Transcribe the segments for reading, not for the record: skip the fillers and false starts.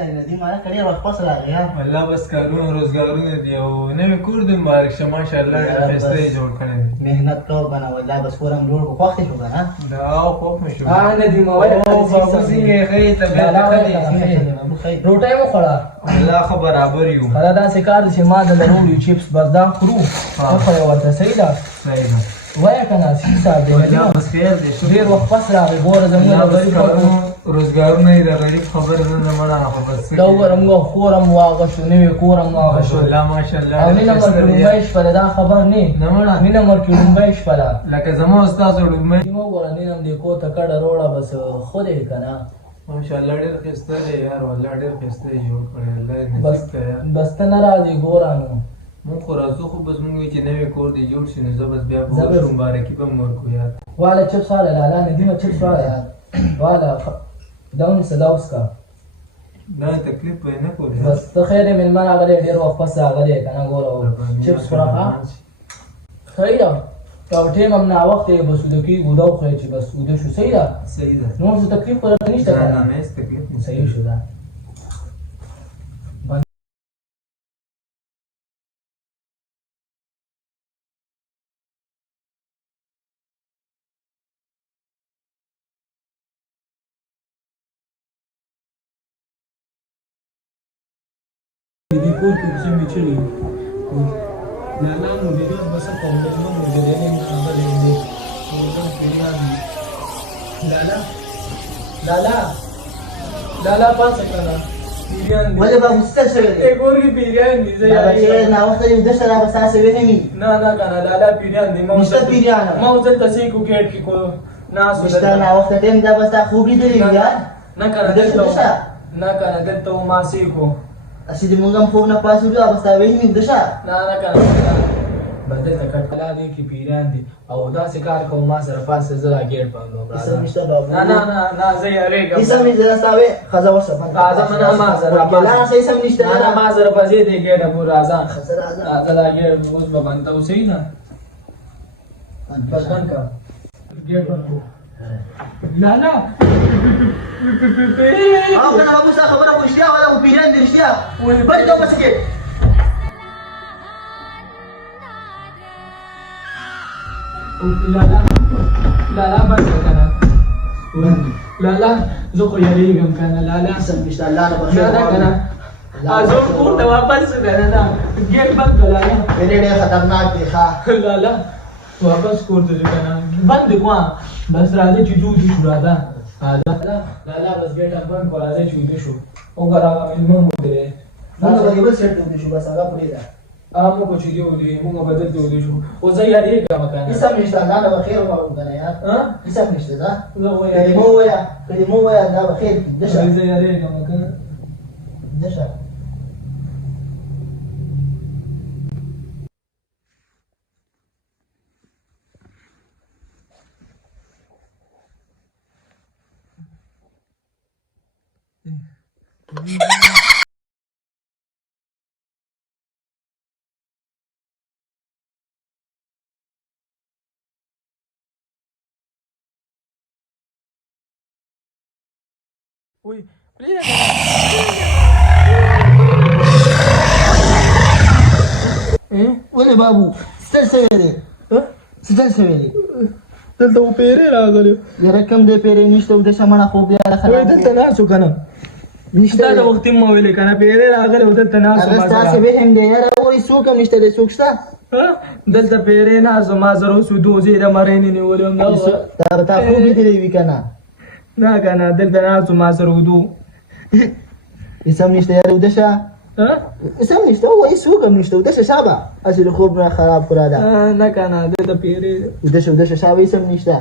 ندی مالا کړي وخت پس راغی الله بس کارونه روزګارونه دی او نوې کور دې مبارک شه ماشاءالله ډېر ښایسته یې جوړ کړی دی مهنت کوو کنه والله بس کورم جوړ کړو خوښ شو کنه دا خوښ مې شو ندیم وایه او بابو څنګه یې ښه طبیعت ښه دی روټۍ مو خوړه الله ښه برابر یو خدا داسې کار دی چې ما د لرو چپس بس دا خورو وخوړې ورته صحیح ده صحیح ده وایه که نه ښي صاحب دی الله بس خیر دی ډېر وخت پس راغی ګوره زموږ د غریب خلکو روزګارونه یې د غریب خبره نه مړه خو بس دا وګوره موږ خورم واغه شو نوې کورم واغه شو الله ماشاءالله او نه نمبر کې لومبۍ شپه ده دا خبر نه مړه نه نمبر کې لومبۍ شپه ده لکه زما ستاسو لومړی ما وګوره نه هم دې کور ته کډه روړه بس خو دې که نه ماشاءالله ډېر ښایسته دی یار والله ډېر ښایسته یې جوړ کړی الله یې نصیب کړی یار بس ته نه راځې ګوره نو مونږ خو راځو خو بس مونږ وایو چې نوی کور دې جوړ شي نو زه بس بیا به ورشو مبارکي به مو ورکړو یار والا چپس والا لالا ندیمه چپس والا والا دا ونیسه دا وڅښه دا تکلیف به یې نه کول یار بس ته خیر یې مېلمه راغلی ډېر وخت پس راغلی که نه ګوره چپس خوره صحیح ده او ټیم هم ناوخته یې بس وده کېږو دا وخورې چې بس وده شو صحیح ده صحیح ده نور څه تکلیف خو راته نشته که نه نه نه هېڅ تکلیف نشته صحیح شو ده دې کور کې څه مې چلي لالا مدیریت بس کوم نو مدیریت نه راغلی دی لالا پاسه کړه پیریان ولې بابو ستل شوی دی دی کور کې پیریان دي زه دا بچی ناوخته دی د سره بس تاسو وینئ نه کنه لالا پیریان دي نشته پیریان ما ځل تاسو کو کېټ کې کو ناس مشته ناوخته ټیم دا بس خوب لیدلی یار نه کنه دلته نه کنه دلته ما سې کو اسی دې مونږ هم خوب نه پاسو دا بس تا وینئ دشه نه کنه بدل تکټ کلا دي کې پیران دي او دا څه کار کوم ما سره پاسه زړه ګیټ باندې اسه مشته بابو نه زه یې اسه مې درستاوي خزا ورسره خزا من ما سره لا سې سم نشته نه ما سره پځې دي ګیټ ابو رازان خزا لا ګیټ اوس به باندې اوسې نه بس باندې کا ګیټ باندې لا او کنه بابو څه خبره وشیا ولا پیران دي رښتیا ولې بل ته بس کې لالا بس کنه لالا زه خو یریږم کنه لالا سم نشته الله نه بخیر نه کنه ازو کور ته واپس کنه نه ګیټ بند کړه لالا ډېر خطرناک دی ښا لالا واپس کور ته کنه بند کو بس راځي چې دوی شو راځه لالا بس ګیټ بند کړه راځي چې دوی شو وګوره مې مو دې موږ به بل سیټ ته شو بس هغه پرې ده امو کو چې دی موږ بدل دی شو او زه یریږم کنه اسم نشته الله نه بخیر وو کنه یار ها اسم نشته دا زه وایم کلمه ویا دا بخیر دشه زه یریږم کنه دشه Uy, ولې بابو ستل شوی دی ستل شوی دی دلته و پیری راغلی یاره کم دی پیری نشته د شمنه خوب دی وای دلته ناسو کنه نشته د وخت مو ویلې کنه پیری راغلی و دلته ناسو هغه ستاسو به هم دی یاره وای څوک هم نشته دی څوک شته دلته پیری ناسو ما زرو سو دوزی د مرینې نیولم تا خوب لیدلی وي کنه نه کنه دلته ناسو ما سره ودو اسم نشته یاره ودشه اسم نشته وای څوک هم نشته ودشه شابه اصل خوب نه خراب کړه دا نه کنه دلته پیری ودشه شابه اسم نشته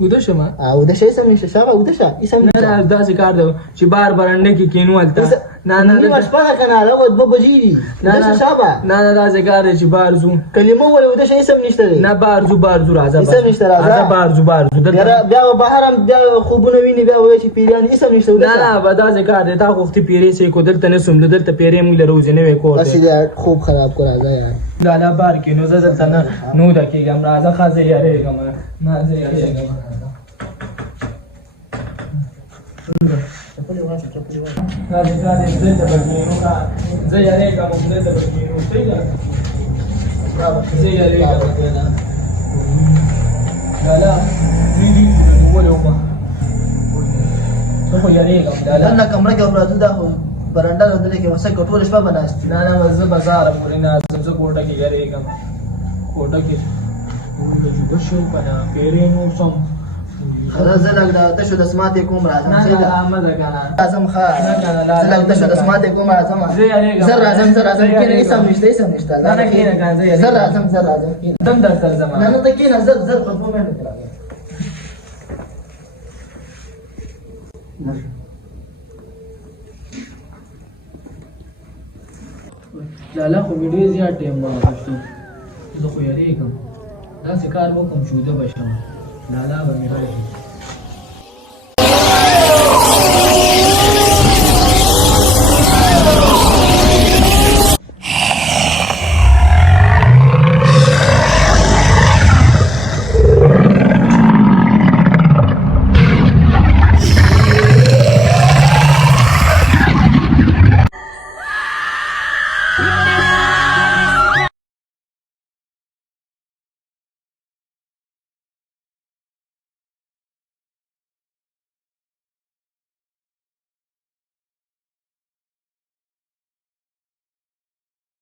وده شما او د شي سم نشه شابه ودشه اسم نه دا څه کار دی چې بار برنده کې کینو الته نه مش پاره کنه راو د بجې دي نه شابه نه دا څه کار دی چې بار زو کلمه ولې ودشه اسم نشته دی نه بار زو راځه اسم نشته راځه بار زو بیا بهرم بیا خوبونه ویني بیا وایي چې پیریان اسم نشته ودشه نه به دا څه کار دی تا وختي پیری سي کو دلته نه سوم دلته پیری موږ له روزي نه وکړو اصل خوب خراب کړه راځه لالا بار کې نو زه دلته نو دکېږم راځه خازه یریږم نه زه یریږم چې ته پرې وایې. دا چې کار دې دلته به کېنو کا زه یارېږم هم دلته به کېنو صحیح ده زه یارېږم کنه لالا دوی دوی نیولې ومه زه خو یارېږم لالا دننه کمره کې اپراتو دا خو برنډه دلته کې وسه ټوله شپه به ناست نه نه زه بازار پورې نه ځم زه کوټه کې یارېږم کوټه کې ټولونه جوړ شو کنه پیرې نور سم زه لږ د تشو د سماتې کوم راځم نه صحیح نه ده احمد کنه راځم ښه زه لږ تشو د سماتې کوم راځم زه یارېږم زه راځم کېنه هېڅ هم نشته هېڅ هم نشته نه نه کېنه کنه زه یارېږم زه راځم کېنه دم درته ځم نه نه ته کېنه زر په 2 منټو کې راځم لالا خو مې ډېر زیات ټایم واخیستو زه خو یارېږم داسې کار به کوم شوده به شم لالا به مې راشي